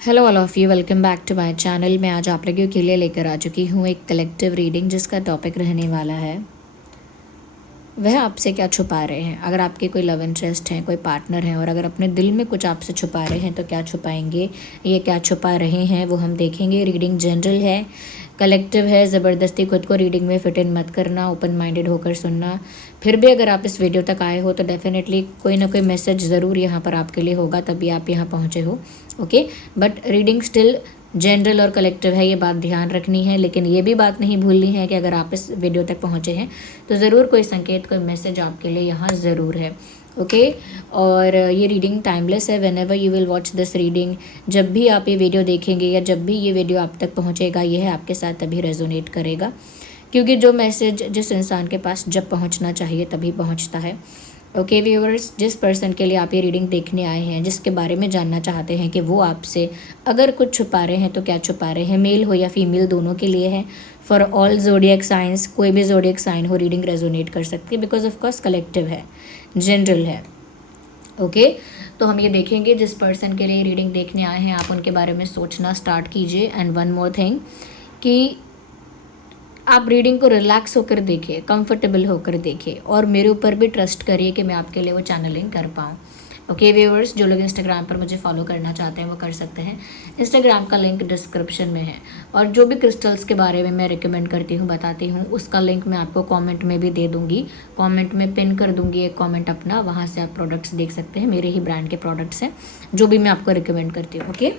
Hello all of you, welcome back to my channel. मैं आज आप लोगों के लिए लेकर आ चुकी हूँ एक कलेक्टिव रीडिंग जिसका टॉपिक रहने वाला है वह आपसे क्या छुपा रहे हैं। अगर आपके कोई लव इंटरेस्ट हैं, कोई पार्टनर हैं और अगर अपने दिल में कुछ आपसे छुपा रहे हैं तो क्या छुपाएंगे, ये क्या छुपा रहे हैं वो हम देखेंगे। रीडिंग जनरल है, कलेक्टिव है, ज़बरदस्ती खुद को रीडिंग में फिट इन मत करना, ओपन माइंडेड होकर सुनना। फिर भी अगर आप इस वीडियो तक आए हो तो डेफिनेटली कोई ना कोई मैसेज ज़रूर यहाँ पर आपके लिए होगा, तभी आप यहाँ पहुँचे हो। Okay, but reading still general और कलेक्टिव है, ये बात ध्यान रखनी है। लेकिन ये भी बात नहीं भूलनी है कि अगर आप इस वीडियो तक पहुँचे हैं तो ज़रूर कोई संकेत, कोई मैसेज आपके लिए यहाँ ज़रूर है। ओके, और ये रीडिंग टाइमलेस है। When ever you will watch this reading, जब भी आप ये वीडियो देखेंगे या जब भी ये वीडियो आप तक पहुँचेगा, ये है आपके साथ तभी रेजोनेट करेगा, क्योंकि जो मैसेज जिस इंसान के पास जब पहुँचना चाहिए तभी पहुँचता है। ओके व्यूअर्स, जिस पर्सन के लिए आप ये रीडिंग देखने आए हैं, जिसके बारे में जानना चाहते हैं कि वो आपसे अगर कुछ छुपा रहे हैं तो क्या छुपा रहे हैं, मेल हो या फीमेल दोनों के लिए है। फॉर ऑल जोडियक साइंस, कोई भी जोडियक साइन हो, रीडिंग रेजोनेट कर सकती है, बिकॉज ऑफ कोर्स कलेक्टिव है, जनरल है। ओके, तो हम ये देखेंगे जिस पर्सन के लिए रीडिंग देखने आए हैं आप उनके बारे में सोचना स्टार्ट कीजिए। एंड वन मोर थिंग कि आप रीडिंग को रिलैक्स होकर देखिए, कंफर्टेबल होकर देखिए और मेरे ऊपर भी ट्रस्ट करिए कि मैं आपके लिए वो चैनलिंग कर पाऊँ। ओके व्यूअर्स, जो लोग इंस्टाग्राम पर मुझे फॉलो करना चाहते हैं वो कर सकते हैं, इंस्टाग्राम का लिंक डिस्क्रिप्शन में है। और जो भी क्रिस्टल्स के बारे में मैं रिकमेंड करती हूँ, बताती हूँ, उसका लिंक मैं आपको कमेंट में भी दे दूँगी, कमेंट में पिन कर दूँगी एक कमेंट अपना, वहाँ से आप प्रोडक्ट्स देख सकते हैं। मेरे ही ब्रांड के प्रोडक्ट्स हैं जो भी मैं आपको रिकमेंड करती हूँ। ओके,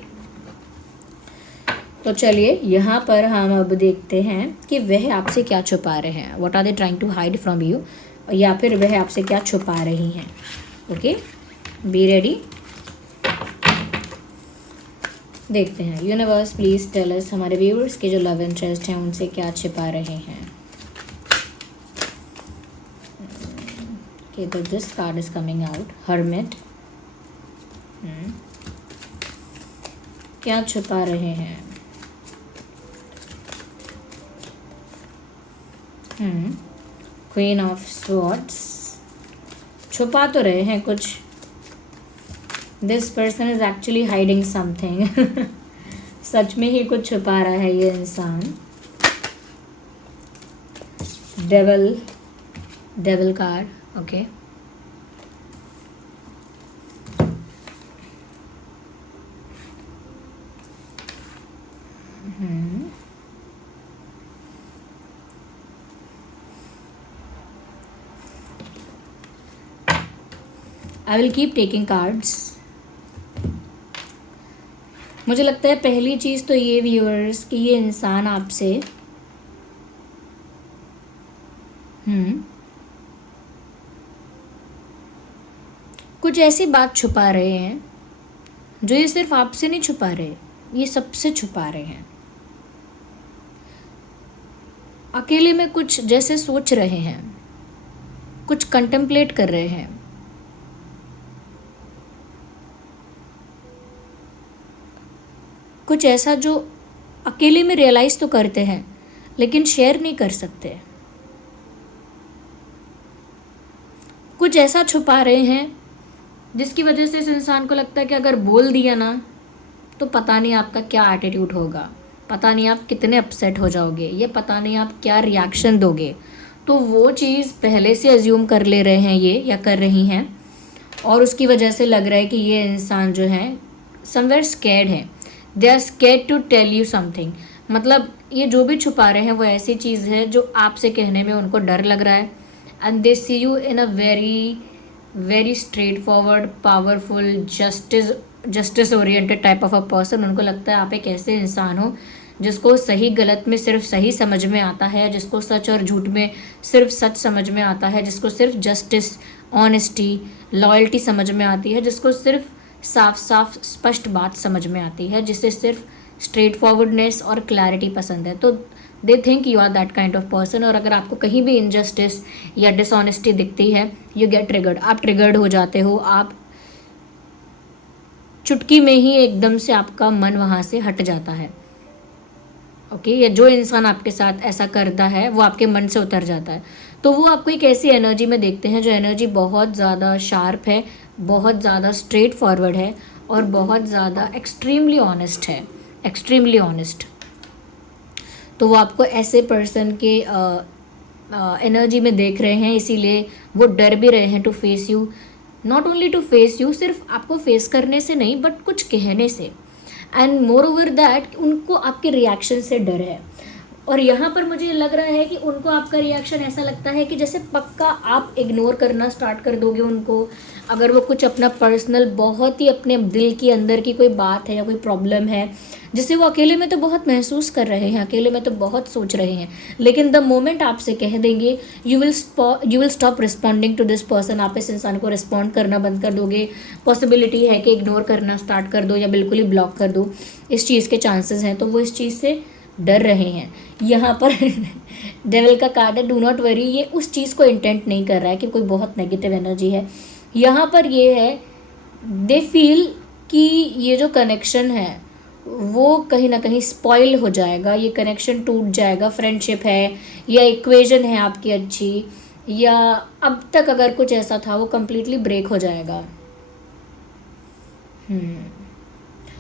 तो चलिए यहाँ पर हम अब देखते हैं कि वह आपसे क्या छुपा रहे हैं, what are they trying to hide from you, या फिर वह आपसे क्या छुपा रही हैं। Okay, be ready. देखते हैं, यूनिवर्स प्लीज टेल अस, हमारे व्यूअर्स के जो लव इंटरेस्ट हैं उनसे क्या छिपा रहे हैं। ओके, तो this card is coming out, hermit. क्या छुपा रहे हैं? क्वीन ऑफ स्वॉर्ड्स, छुपा तो रहे हैं कुछ। This person is actually hiding something such में ही कुछ छुपा रहा है ये इंसान। Devil card, okay. I will keep taking cards. मुझे लगता है पहली चीज़ तो ये व्यूअर्स कि ये इंसान आपसे कुछ ऐसी बात छुपा रहे हैं जो ये सिर्फ आपसे नहीं छुपा रहे, ये सबसे छुपा रहे हैं। अकेले में कुछ जैसे सोच रहे हैं, कुछ कंटेम्पलेट कर रहे हैं, कुछ ऐसा जो अकेले में रियलाइज़ तो करते हैं लेकिन शेयर नहीं कर सकते। कुछ ऐसा छुपा रहे हैं जिसकी वजह से इस इंसान को लगता है कि अगर बोल दिया ना तो पता नहीं आपका क्या एटीट्यूड होगा, पता नहीं आप कितने अपसेट हो जाओगे, ये पता नहीं आप क्या रिएक्शन दोगे। तो वो चीज़ पहले से अज्यूम कर ले रहे हैं ये या कर रही हैं, और उसकी वजह से लग रहा है कि ये इंसान जो है समवेयर स्कैर्ड है, they are scared to tell you something. मतलब ये जो भी छुपा रहे हैं वो ऐसी चीज़ है जो आपसे कहने में उनको डर लग रहा है। And they see you in a very straightforward, powerful, justice oriented type of a person. उनको लगता है आप एक ऐसे इंसान हो जिसको सही गलत में सिर्फ सही समझ में आता है, जिसको सच और झूठ में सिर्फ सच समझ में आता है, जिसको सिर्फ जस्टिस, ऑनेस्टी, लॉयल्टी समझ में आती है, जिसको सिर्फ साफ साफ स्पष्ट बात समझ में आती है, जिसे सिर्फ स्ट्रेट फॉरवर्डनेस और क्लैरिटी पसंद है। तो they think you are that kind of person. और अगर आपको कहीं भी इनजस्टिस या डिसऑनेस्टी दिखती है, यू गेट ट्रिगर्ड, आप ट्रिगर्ड हो जाते हो, आप चुटकी में ही एकदम से आपका मन वहाँ से हट जाता है। ओके, या जो इंसान आपके साथ ऐसा करता है वो आपके मन से उतर जाता है। तो वो आपको एक ऐसी एनर्जी में देखते हैं जो एनर्जी बहुत ज़्यादा शार्प है, बहुत ज़्यादा स्ट्रेट फॉरवर्ड है और बहुत ज़्यादा एक्सट्रीमली ऑनेस्ट है, एक्सट्रीमली ऑनेस्ट। तो वो आपको ऐसे पर्सन के एनर्जी में देख रहे हैं, इसीलिए वो डर भी रहे हैं to face you, not only to face you, सिर्फ आपको फेस करने से नहीं बट कुछ कहने से। एंड मोर ओवर दैट उनको आपके रिएक्शन से डर है। और यहाँ पर मुझे लग रहा है कि उनको आपका रिएक्शन ऐसा लगता है कि जैसे पक्का आप इग्नोर करना स्टार्ट कर दोगे उनको, अगर वो कुछ अपना पर्सनल बहुत ही अपने दिल के अंदर की कोई बात है या कोई प्रॉब्लम है जिसे वो अकेले में तो बहुत महसूस कर रहे हैं, अकेले में तो बहुत सोच रहे हैं, लेकिन द मोमेंट आपसे कह देंगे you will stop responding to this person, आप इस इंसान को रिस्पॉन्ड करना बंद कर दोगे। पॉसिबिलिटी है कि इग्नोर करना स्टार्ट कर दो या बिल्कुल ही ब्लॉक कर दो, इस चीज़ के चांसेस हैं। तो वो इस चीज़ से डर रहे हैं। यहाँ पर डेविल का कार्ड है, डू नॉट वरी, ये उस चीज़ को इंटेंट नहीं कर रहा है कि कोई बहुत नेगेटिव एनर्जी है। यहाँ पर ये है, दे फील कि ये जो कनेक्शन है वो कहीं ना कहीं स्पॉइल हो जाएगा, ये कनेक्शन टूट जाएगा। फ्रेंडशिप है या इक्वेशन है आपकी अच्छी, या अब तक अगर कुछ ऐसा था वो कम्प्लीटली ब्रेक हो जाएगा।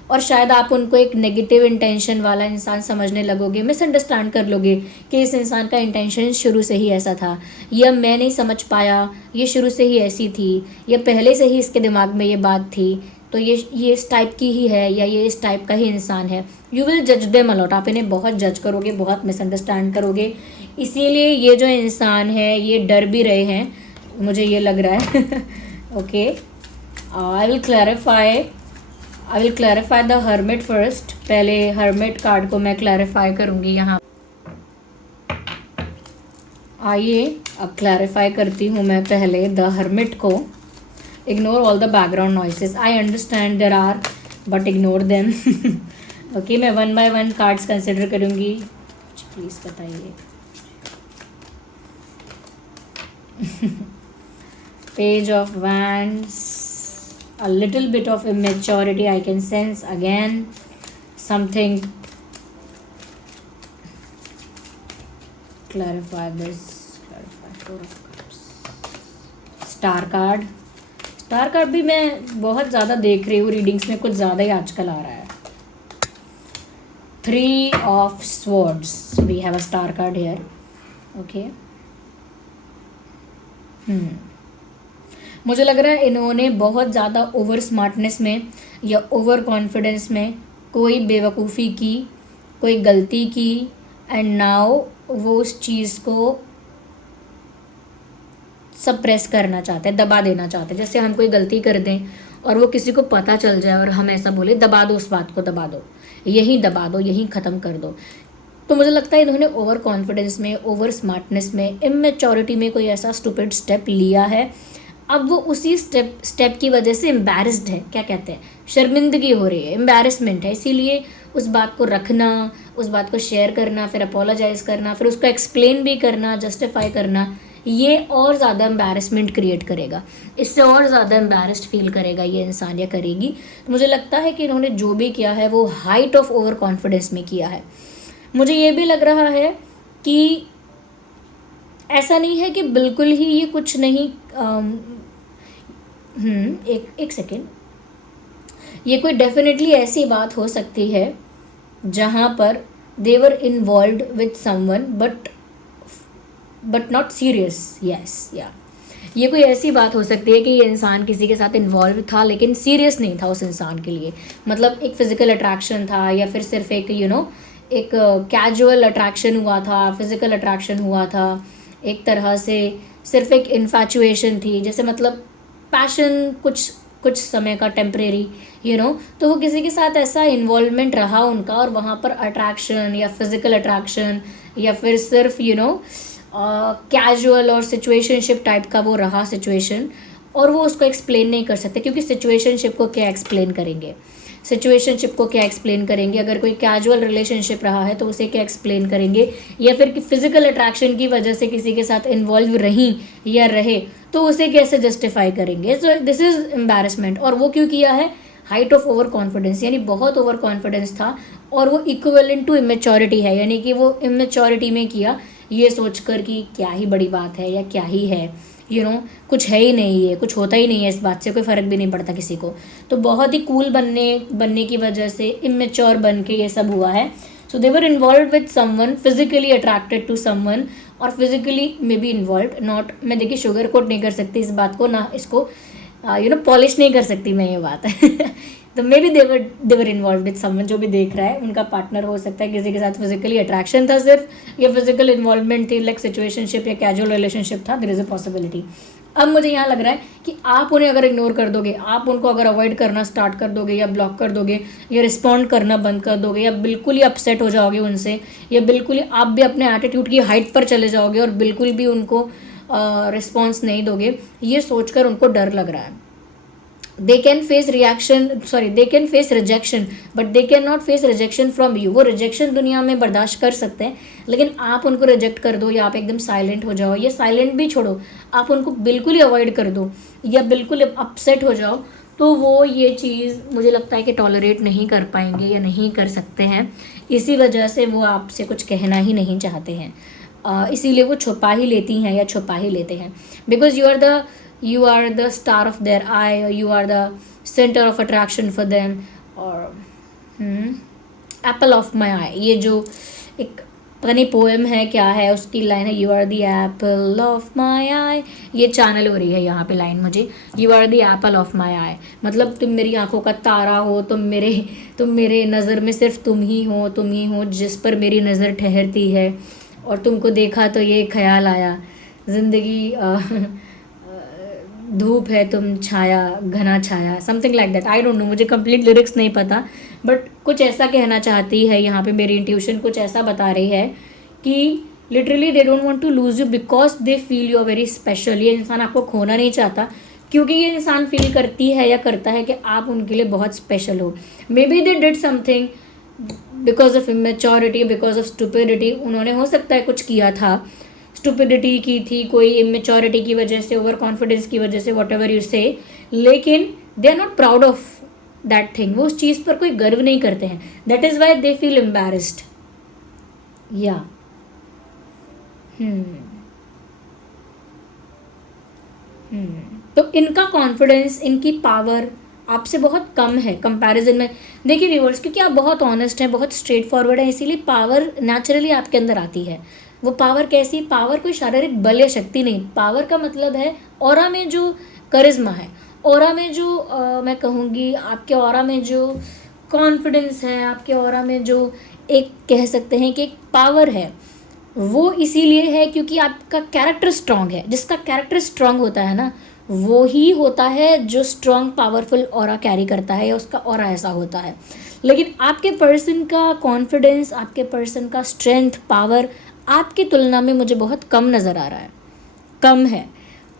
और शायद आप उनको एक नेगेटिव इंटेंशन वाला इंसान समझने लगोगे, मिसअंडरस्टैंड कर लोगे कि इस इंसान का इंटेंशन शुरू से ही ऐसा था, या मैं नहीं समझ पाया, ये शुरू से ही ऐसी थी, या पहले से ही इसके दिमाग में ये बात थी, तो ये इस टाइप की ही है, या ये इस टाइप का ही इंसान है। यू विल जज देम अलॉट, आप इन्हें बहुत जज करोगे, बहुत मिसअंडरस्टैंड करोगे। इसीलिए ये जो इंसान है ये डर भी रहे हैं, मुझे ये लग रहा है। Okay, I will clarify the hermit first. पहले हर्मिट कार्ड को मैं क्लैरिफाई करूँगी यहाँ। आइए अब क्लैरिफाई करती हूँ मैं पहले द हर्मिट को। Ignore all the background noises, I understand there are but ignore them. Okay, मैं 1 बाय 1 कार्ड्स कंसिडर करूँगी, प्लीज़ बताइए। Page of wands, a little bit of immaturity I can sense again, something, clarify this, clarify 4 of cups, star card भी मैं बहुत ज़्यादा देख रही हूँ रीडिंग्स में, कुछ ज़्यादा ही आजकल आ रहा है। 3 of swords, we have a star card here, okay। मुझे लग रहा है इन्होंने बहुत ज़्यादा ओवर स्मार्टनेस में या ओवर कॉन्फिडेंस में कोई बेवकूफ़ी की, कोई गलती की, एंड नाउ वो उस चीज़ को सप्रेस करना चाहते हैं, दबा देना चाहते हैं। जैसे हम कोई गलती कर दें और वो किसी को पता चल जाए और हम ऐसा बोले दबा दो, उस बात को दबा दो, यहीं दबा दो, यहीं ख़त्म कर दो। तो मुझे लगता है इन्होंने ओवर कॉन्फिडेंस में, ओवर स्मार्टनेस में, इमेच्योरिटी में कोई ऐसा स्टूपिड स्टेप लिया है। अब वो उसी स्टेप की वजह से एम्बैरेस्ड है, क्या कहते हैं, शर्मिंदगी हो रही है, एम्बैरेसमेंट है। इसीलिए उस बात को रखना, उस बात को शेयर करना, फिर अपोलोजाइज़ करना, फिर उसको एक्सप्लेन भी करना, जस्टिफाई करना, ये और ज़्यादा एम्बैरेसमेंट क्रिएट करेगा, इससे और ज़्यादा एम्बैरेस्ड फील करेगा ये इंसान या करेगी। तो मुझे लगता है कि इन्होंने जो भी किया है वो हाइट ऑफ ओवर कॉन्फिडेंस में किया है। मुझे ये भी लग रहा है कि ऐसा नहीं है कि बिल्कुल ही ये कुछ नहीं, एक सेकेंड, ये कोई डेफिनेटली ऐसी बात हो सकती है जहाँ पर they were involved with someone but not serious, yes, या ये कोई ऐसी बात हो सकती है कि ये इंसान किसी के साथ इन्वॉल्व था लेकिन सीरियस नहीं था उस इंसान के लिए। मतलब एक फिज़िकल अट्रैक्शन था, या फिर सिर्फ एक एक कैजुअल अट्रैक्शन हुआ था, फिज़िकल अट्रैक्शन हुआ था, एक तरह से सिर्फ एक इन्फैचुएशन थी, जैसे मतलब पैशन कुछ समय का टेम्परेरी, तो वो किसी के साथ ऐसा इन्वॉल्वमेंट रहा उनका, और वहाँ पर अट्रैक्शन या फिज़िकल अट्रैक्शन या फिर सिर्फ कैजुअल और सिचुएशनशिप टाइप का वो रहा सिचुएशन, और वो उसको एक्सप्लेन नहीं कर सकते, क्योंकि सिचुएशनशिप को क्या एक्सप्लेन करेंगे, सिचुएशनशिप को क्या एक्सप्लेन करेंगे। अगर कोई कैजुअल रिलेशनशिप रहा है तो उसे क्या एक्सप्लेन करेंगे, या फिर फिजिकल अट्रैक्शन की वजह से किसी के साथ इन्वॉल्व रही या रहे तो उसे कैसे जस्टिफाई करेंगे। So this is embarrassment. और वो क्यों किया है, हाइट ऑफ ओवर कॉन्फिडेंस, यानी बहुत ओवर कॉन्फिडेंस था, और वो इक्विवेलेंट टू इमेच्योरिटी है, यानी कि वो इमेच्योरिटी में किया, ये सोचकर कि क्या ही बड़ी बात है या क्या ही है, कुछ है ही नहीं है, कुछ होता ही नहीं है, इस बात से कोई फ़र्क भी नहीं पड़ता किसी को। तो बहुत ही कूल बनने की वजह से इमेच्योर बन के ये सब हुआ है। So they were involve with someone, physically attracted to someone, और physically may be involve, not, मैं देखिए शुगर कोट नहीं कर सकती इस बात को, ना इसको पॉलिश नहीं कर सकती मैं ये बात तो maybe they're involve with someone, जो भी देख रहा है उनका पार्टनर हो सकता है, किसी के साथ फिजिकली अट्रैक्शन था सिर्फ, या फिजिकल इन्वॉल्वमेंट थी, लाइक सिचुएशनशिप या कैजुअल रिलेशनशिप था, देयर इज़ अ पॉसिबिलिटी। अब मुझे यहाँ लग रहा है कि आप उन्हें अगर इग्नोर कर दोगे, आप उनको अगर अवॉइड करना स्टार्ट कर दोगे, या ब्लॉक कर दोगे, या रिस्पॉन्ड करना बंद कर दोगे, या बिल्कुल ही अपसेट हो जाओगे उनसे, या बिल्कुल ही आप भी अपने एटीट्यूड की हाइट पर चले जाओगे और बिल्कुल भी उनको रिस्पॉन्स नहीं दोगे, ये सोचकर उनको डर लग रहा है। they can face rejection, but they cannot face rejection from you। वो rejection दुनिया में बर्दाश्त कर सकते हैं, लेकिन आप उनको रिजेक्ट कर दो, या आप एकदम साइलेंट हो जाओ, या साइलेंट भी छोड़ो, आप उनको बिल्कुल ही अवॉइड कर दो, या बिल्कुल अपसेट हो जाओ, तो वो ये चीज़ मुझे लगता है कि टॉलरेट नहीं कर पाएंगे या नहीं कर सकते हैं। इसी वजह से वो आपसे कुछ कहना ही नहीं चाहते हैं, इसीलिए वो छुपा ही लेती हैं या छुपा ही लेते हैं, because you are the star of their eye, or you are the center of attraction for them, or apple of my eye। ये जो एक पता नहीं पोएम है क्या है, उसकी लाइन है, you are the apple of my eye, ये चैनल हो रही है यहाँ पे लाइन मुझे, you are the apple of my eye, मतलब तुम मेरी आंखों का तारा हो, तुम मेरे नज़र में सिर्फ तुम ही हो जिस पर मेरी नज़र ठहरती है, और तुमको देखा तो ये ख्याल आया, ज़िंदगी धूप है तुम छाया, घना छाया, something like that, I don't know, मुझे कंप्लीट लिरिक्स नहीं पता, बट कुछ ऐसा कहना चाहती है यहाँ पे, मेरी इंट्यूशन कुछ ऐसा बता रही है कि literally they don't want to lose you because they feel you are very special. ये इंसान आपको खोना नहीं चाहता, क्योंकि ये इंसान फील करती है या करता है कि आप उनके लिए बहुत स्पेशल हो। May be they did something because of immaturity, because of stupidity, उन्होंने हो सकता है कुछ किया था, स्टुपिडिटी की थी, कोई इमेच्योरिटी की वजह से, ओवर कॉन्फिडेंस की वजह से, वॉट एवर यू से, लेकिन they are not proud of that thing, वो उस चीज़ पर कोई गर्व नहीं करते हैं, that is why they feel embarrassed. या तो इनका कॉन्फिडेंस, इनकी पावर आपसे बहुत कम है कंपैरिजन में। देखिए व्यूअर्स, क्योंकि आप बहुत ऑनेस्ट हैं, बहुत स्ट्रेट फॉरवर्ड हैं, इसीलिए पावर नेचुरली आपके अंदर आती है। वो पावर कैसी? पावर कोई शारीरिक बल या शक्ति नहीं, पावर का मतलब है ऑरा में जो करिश्मा है, ऑरा में जो मैं कहूँगी आपके ऑरा में जो कॉन्फिडेंस है, आपके ऑरा में जो एक कह सकते हैं कि एक पावर है, वो इसीलिए है क्योंकि आपका कैरेक्टर स्ट्रांग है। जिसका कैरेक्टर स्ट्रांग होता है ना, वो ही होता है जो स्ट्रांग पावरफुल ऑरा कैरी करता है, या उसका ऑरा ऐसा होता है। लेकिन आपके पर्सन का कॉन्फिडेंस, आपके पर्सन का स्ट्रेंथ, पावर आपकी तुलना में मुझे बहुत कम नज़र आ रहा है, कम है।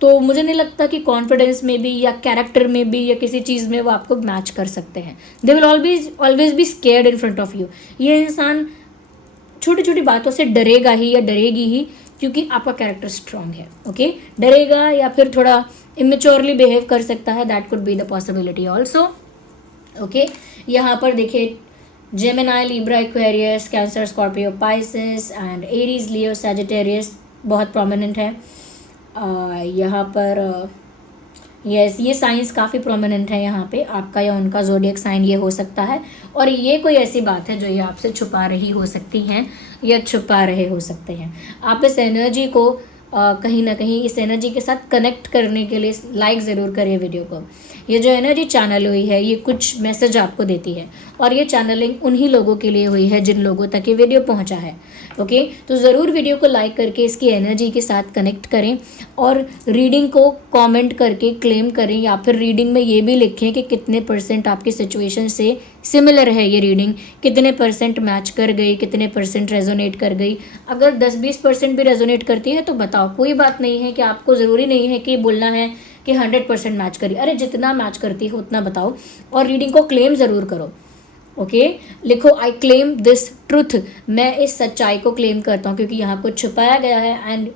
तो मुझे नहीं लगता कि कॉन्फिडेंस में भी या कैरेक्टर में भी या किसी चीज़ में वो आपको मैच कर सकते हैं। They will always be scared in front of you. ये इंसान छोटी छोटी बातों से डरेगा ही या डरेगी ही, क्योंकि आपका कैरेक्टर स्ट्रांग है। ओके, डरेगा या फिर थोड़ा इमेच्योरली बिहेव कर सकता है, that could be the possibility also. Okay, यहाँ पर देखिए Gemini, Libra, Aquarius, cancer, Scorpio, Pisces and Aries, Leo, Sagittarius बहुत प्रोमिनेंट है। यहाँ पर यस, ये साइंस काफ़ी प्रोमिनेंट है यहाँ पे, आपका या उनका ज़ोडिएक साइन ये हो सकता है। और ये कोई ऐसी बात है जो ये आपसे छुपा रही हो सकती हैं या छुपा रहे हो सकते हैं। आप इस एनर्जी को कहीं ना कहीं इस एनर्जी के साथ कनेक्ट करने के लिए लाइक ज़रूर करिए वीडियो को। ये जो एनर्जी चैनल हुई है, ये कुछ मैसेज आपको देती है, और ये चैनलिंग उन्हीं लोगों के लिए हुई है जिन लोगों तक ये वीडियो पहुंचा है। ओके, तो ज़रूर वीडियो को लाइक करके इसकी एनर्जी के साथ कनेक्ट करें, और रीडिंग को कमेंट करके क्लेम करें, या फिर रीडिंग में ये भी लिखें कि कितने % आपकी सिचुएशन से सिमिलर है ये रीडिंग, कितने % मैच कर गई, कितने % रेजोनेट कर गई। अगर 10-20% भी रेजोनेट करती है तो बताओ, कोई बात नहीं है कि आपको ज़रूरी नहीं है कि बोलना है कि 100% मैच करी। अरे जितना मैच करती है उतना बताओ, और रीडिंग को क्लेम ज़रूर करो। ओके, लिखो आई क्लेम दिस ट्रुथ, मैं इस सच्चाई को क्लेम करता हूँ, क्योंकि यहाँ कुछ छुपाया गया है एंड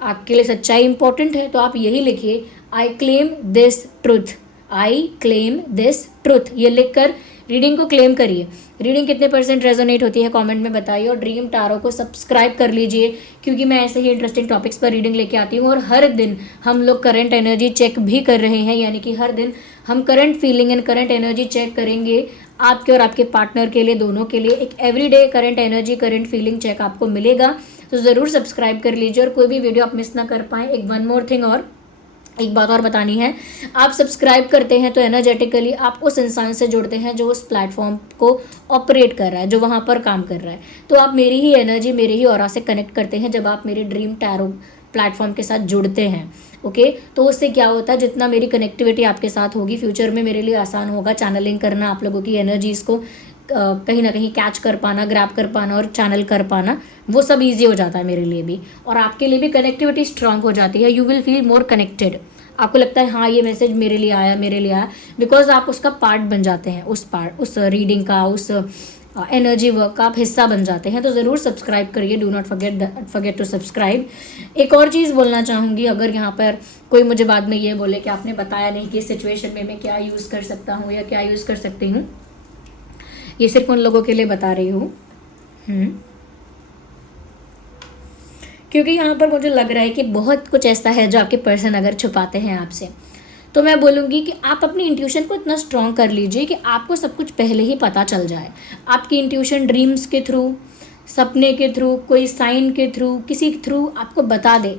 आपके लिए सच्चाई इंपॉर्टेंट है। तो आप यही लिखिए, I claim this truth, I claim this truth. ये लिखकर रीडिंग को क्लेम करिए। रीडिंग कितने % रेजोनेट होती है कमेंट में बताइए, और ड्रीम टारो को सब्सक्राइब कर लीजिए, क्योंकि मैं ऐसे ही इंटरेस्टिंग टॉपिक्स पर रीडिंग लेके आती हूँ। और हर दिन हम लोग करंट एनर्जी चेक भी कर रहे हैं, यानी कि हर दिन हम current feeling and current energy check करेंगे आपके और आपके पार्टनर के लिए, दोनों के लिए। एक everyday current energy current feeling check आपको मिलेगा, तो ज़रूर सब्सक्राइब कर लीजिए और कोई भी वीडियो आप मिस ना कर पाएँ। एक वन मोर थिंग, और एक बात और बतानी है, आप सब्सक्राइब करते हैं तो एनर्जेटिकली आप उस इंसान से जुड़ते हैं जो उस प्लेटफॉर्म को ऑपरेट कर रहा है, जो वहाँ पर काम कर रहा है। तो आप मेरी ही एनर्जी, मेरे ही ऑरा से कनेक्ट करते हैं जब आप मेरे ड्रीम टैरो प्लेटफॉर्म के साथ जुड़ते हैं। ओके, तो उससे क्या होता है, जितना मेरी कनेक्टिविटी आपके साथ होगी, फ्यूचर में मेरे लिए आसान होगा चैनलिंग करना, आप लोगों की एनर्जीज़ को कहीं ना कहीं कैच कर पाना, ग्रैब कर पाना और चैनल कर पाना, वो सब ईजी हो जाता है मेरे लिए भी, और आपके लिए भी कनेक्टिविटी स्ट्रांग हो जाती है। You will feel more connected. आपको लगता है हाँ ये मैसेज मेरे लिए आया, मेरे लिए आया, बिकॉज आप उसका पार्ट बन जाते हैं, उस रीडिंग का, उस एनर्जी वर्क का आप हिस्सा बन जाते हैं। तो ज़रूर सब्सक्राइब करिए, do not forget to subscribe. एक और चीज़ बोलना चाहूँगी, अगर यहाँ पर कोई मुझे बाद में ये बोले कि आपने बताया नहीं कि इस सिचुएशन में मैं क्या यूज़ कर सकता हूँ या क्या यूज़ कर सकती हूँ, ये सिर्फ उन लोगों के लिए बता रही हूँ क्योंकि यहाँ पर मुझे लग रहा है कि बहुत कुछ ऐसा है जो आपके पर्सन अगर छुपाते हैं आपसे, तो मैं बोलूँगी कि आप अपनी इंट्यूशन को इतना स्ट्रॉन्ग कर लीजिए कि आपको सब कुछ पहले ही पता चल जाए। आपकी इंट्यूशन ड्रीम्स के थ्रू, सपने के थ्रू, कोई साइन के थ्रू, किसी के थ्रू आपको बता दे,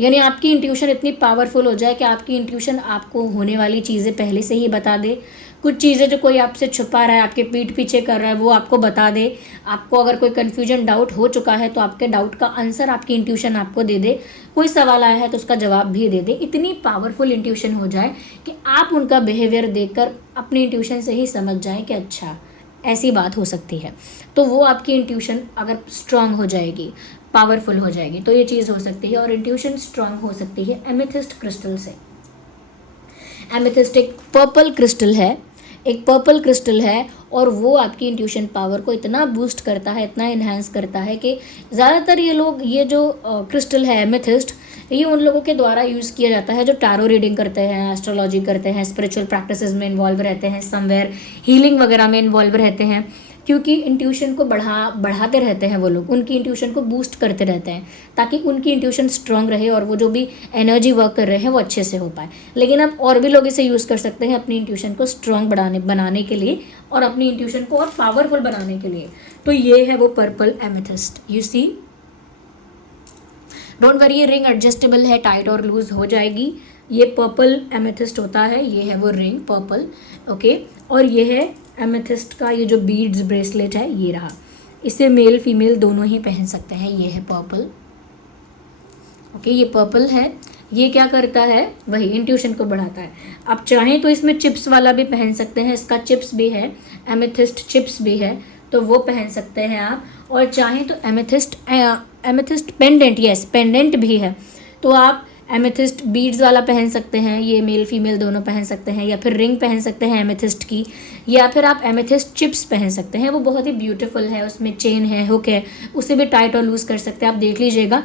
यानी आपकी इंट्यूशन इतनी पावरफुल हो जाए कि आपकी इंट्यूशन आपको होने वाली चीज़ें पहले से ही बता दे। कुछ चीज़ें जो कोई आपसे छुपा रहा है, आपके पीठ पीछे कर रहा है, वो आपको बता दे। आपको अगर कोई कन्फ्यूजन डाउट हो चुका है तो आपके डाउट का आंसर आपकी इंट्यूशन आपको दे दे। कोई सवाल आया है तो उसका जवाब भी दे दे। इतनी पावरफुल इंट्यूशन हो जाए कि आप उनका बिहेवियर देखकर अपनी इंट्यूशन से ही समझ जाएं कि अच्छा ऐसी बात हो सकती है। तो वो आपकी इंट्यूशन अगर स्ट्रांग हो जाएगी, पावरफुल हो जाएगी, तो ये चीज़ हो सकती है। और इंट्यूशन स्ट्रांग हो सकती है एमेथिस्ट क्रिस्टल से। एमेथिस्ट एक पर्पल क्रिस्टल है और वो आपकी इंट्यूशन पावर को इतना बूस्ट करता है, इतना इन्हांस करता है कि ज़्यादातर ये जो क्रिस्टल है एमेथिस्ट, ये उन लोगों के द्वारा यूज़ किया जाता है जो टैरो रीडिंग करते हैं, एस्ट्रोलॉजी करते हैं, स्पिरिचुअल प्रैक्टिसेस में इन्वॉल्व रहते हैं, समवेयर हीलिंग वगैरह में इन्वॉल्व रहते हैं, क्योंकि इंट्यूशन को बढ़ाते रहते हैं वो लोग, उनकी इंट्यूशन को बूस्ट करते रहते हैं ताकि उनकी इंट्यूशन स्ट्रांग रहे और वो जो भी एनर्जी वर्क कर रहे हैं वो अच्छे से हो पाए। लेकिन अब और भी लोग इसे यूज़ कर सकते हैं अपनी इंट्यूशन को स्ट्रांग बनाने के लिए और अपनी इंट्यूशन को और पावरफुल बनाने के लिए। तो ये है वो purple amethyst. You see, don't worry, ये रिंग एडजस्टेबल है, टाइट और लूज हो जाएगी। ये पर्पल एमेथिस्ट होता है, ये है वो रिंग पर्पल। ओके, और ये है एमेथिस्ट का ये जो बीड्स ब्रेसलेट है, ये रहा। इसे मेल फीमेल दोनों ही पहन सकते हैं। ये है पर्पल। ओके, ये पर्पल है। ये क्या करता है, वही इंट्यूशन को बढ़ाता है। आप चाहें तो इसमें चिप्स वाला भी पहन सकते हैं, इसका चिप्स भी है, एमेथिस्ट चिप्स भी है, तो वो पहन सकते हैं आप। और चाहें तो एमेथिस्ट पेंडेंट, यस पेंडेंट भी है, तो आप एमेथिस्ट बीड्स वाला पहन सकते हैं, ये मेल फीमेल दोनों पहन सकते हैं, या फिर रिंग पहन सकते हैं एमेथिस्ट की, या फिर आप एमेथिस्ट चिप्स पहन सकते हैं। वो बहुत ही ब्यूटीफुल है, उसमें चेन है, हुक है, उसे भी टाइट और लूज़ कर सकते हैं। आप देख लीजिएगा,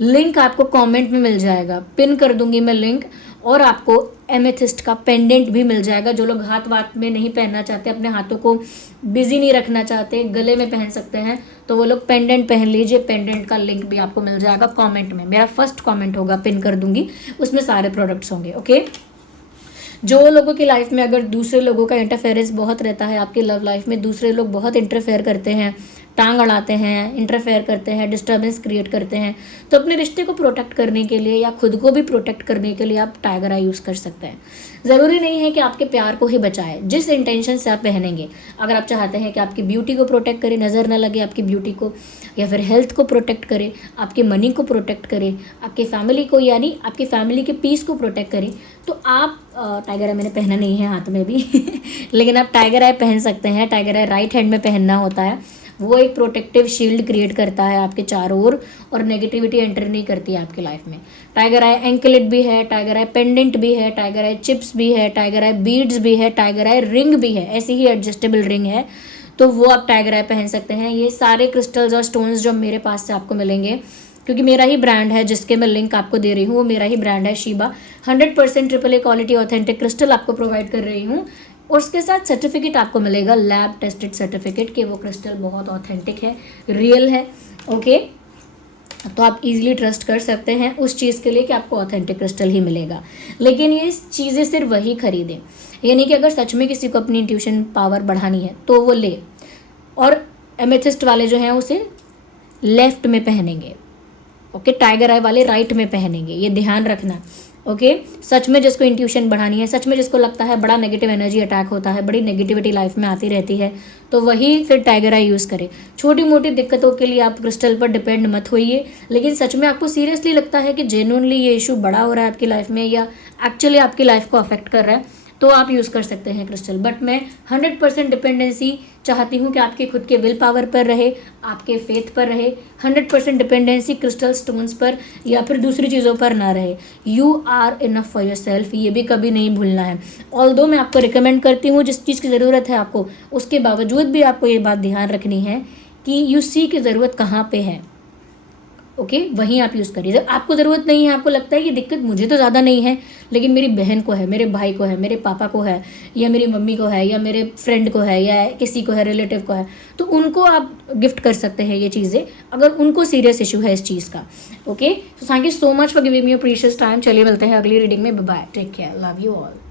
लिंक आपको कमेंट में मिल जाएगा, पिन कर दूंगी मैं लिंक। और आपको एमेथिस्ट का पेंडेंट भी मिल जाएगा। जो लोग हाथ वाथ में नहीं पहनना चाहते, अपने हाथों को बिजी नहीं रखना चाहते, गले में पहन सकते हैं, तो वो लोग पेंडेंट पहन लीजिए। पेंडेंट का लिंक भी आपको मिल जाएगा कमेंट में, मेरा फर्स्ट कमेंट होगा, पिन कर दूंगी, उसमें सारे प्रोडक्ट्स होंगे। ओके, जो लोगों की लाइफ में अगर दूसरे लोगों का इंटरफेरेंस बहुत रहता है, आपकी लव लाइफ में दूसरे लोग बहुत इंटरफेयर करते हैं, टांग अड़ाते हैं, इंटरफेयर करते हैं, डिस्टर्बेंस क्रिएट करते हैं, तो अपने रिश्ते को प्रोटेक्ट करने के लिए या खुद को भी प्रोटेक्ट करने के लिए आप टाइगर आई यूज़ कर सकते हैं। ज़रूरी नहीं है कि आपके प्यार को ही बचाए, जिस इंटेंशन से आप पहनेंगे। अगर आप चाहते हैं कि आपकी ब्यूटी को प्रोटेक्ट करे, नज़र ना लगे आपकी ब्यूटी को, या फिर हेल्थ को प्रोटेक्ट करे, आपके मनी को प्रोटेक्ट करे, आपकी फैमिली को यानी आपकी फैमिली के पीस को प्रोटेक्ट करे, तो आप टाइगर आई मैंने पहना नहीं है हाथ में भी लेकिन आप टाइगर आई पहन सकते हैं। टाइगर आई राइट हैंड में पहनना होता है। वो एक प्रोटेक्टिव शील्ड क्रिएट करता है आपके चारों ओर, और नेगेटिविटी एंटर नहीं करती है आपकी लाइफ में। टाइगर आई एंकलेट भी है, टाइगर आई पेंडेंट भी है, टाइगर आई चिप्स भी है, टाइगर आई बीड्स भी है, टाइगर आई रिंग भी है, ऐसी ही एडजस्टेबल रिंग है, तो वो आप टाइगर आई पहन सकते हैं। ये सारे क्रिस्टल्स और स्टोन्स जो मेरे पास से आपको मिलेंगे, क्योंकि मेरा ही ब्रांड है जिसके मैं लिंक आपको दे रही हूँ, वो मेरा ही ब्रांड है Sheeba. 100% AAA quality authentic crystal आपको प्रोवाइड कर रही हूँ। और उसके साथ सर्टिफिकेट आपको मिलेगा, लैब टेस्टेड सर्टिफिकेट, कि वो क्रिस्टल बहुत ऑथेंटिक है, रियल है। ओके, तो आप इजीली ट्रस्ट कर सकते हैं उस चीज़ के लिए कि आपको ऑथेंटिक क्रिस्टल ही मिलेगा। लेकिन ये चीज़ें सिर्फ वही खरीदें, यानी कि अगर सच में किसी को अपनी इंट्यूशन पावर बढ़ानी है तो वो ले, और एमेथिस्ट वाले जो हैं उसे लेफ्ट में पहनेंगे। ओके, टाइगर आई वाले राइट में पहनेंगे, ये ध्यान रखना। ओके, सच में जिसको इंट्यूशन बढ़ानी है, सच में जिसको लगता है बड़ा नेगेटिव एनर्जी अटैक होता है, बड़ी नेगेटिविटी लाइफ में आती रहती है, तो वही फिर टाइगर आई यूज़ करे। छोटी मोटी दिक्कतों के लिए आप क्रिस्टल पर डिपेंड मत होइए, लेकिन सच में आपको सीरियसली लगता है कि जेन्युइनली ये इशू बड़ा हो रहा है आपकी लाइफ में, या एक्चुअली आपकी लाइफ को अफेक्ट कर रहा है, तो आप यूज़ कर सकते हैं क्रिस्टल। बट मैं 100% डिपेंडेंसी चाहती हूँ कि आपके खुद के विल पावर पर रहे, आपके फेथ पर रहे। 100% डिपेंडेंसी क्रिस्टल स्टोन्स पर या फिर दूसरी चीज़ों पर ना रहे। You are enough for yourself, ये भी कभी नहीं भूलना है। ऑल्दो मैं आपको रिकमेंड करती हूँ जिस चीज़ की ज़रूरत है आपको, उसके बावजूद भी आपको ये बात ध्यान रखनी है कि यू सी की ज़रूरत कहाँ पे है। ओके, वहीं आप यूज़ करिए। जब आपको ज़रूरत नहीं है, आपको लगता है कि दिक्कत मुझे तो ज़्यादा नहीं है, लेकिन मेरी बहन को है, मेरे भाई को है, मेरे पापा को है, या मेरी मम्मी को है, या मेरे फ्रेंड को है, या किसी को है, रिलेटिव को है, तो उनको आप गिफ्ट कर सकते हैं ये चीज़ें, अगर उनको सीरियस इशू है इस चीज़ का। ओके, तो thank you so much for giving me your precious time. चलिए मिलते हैं अगली रीडिंग में। Bye, take care, love you all.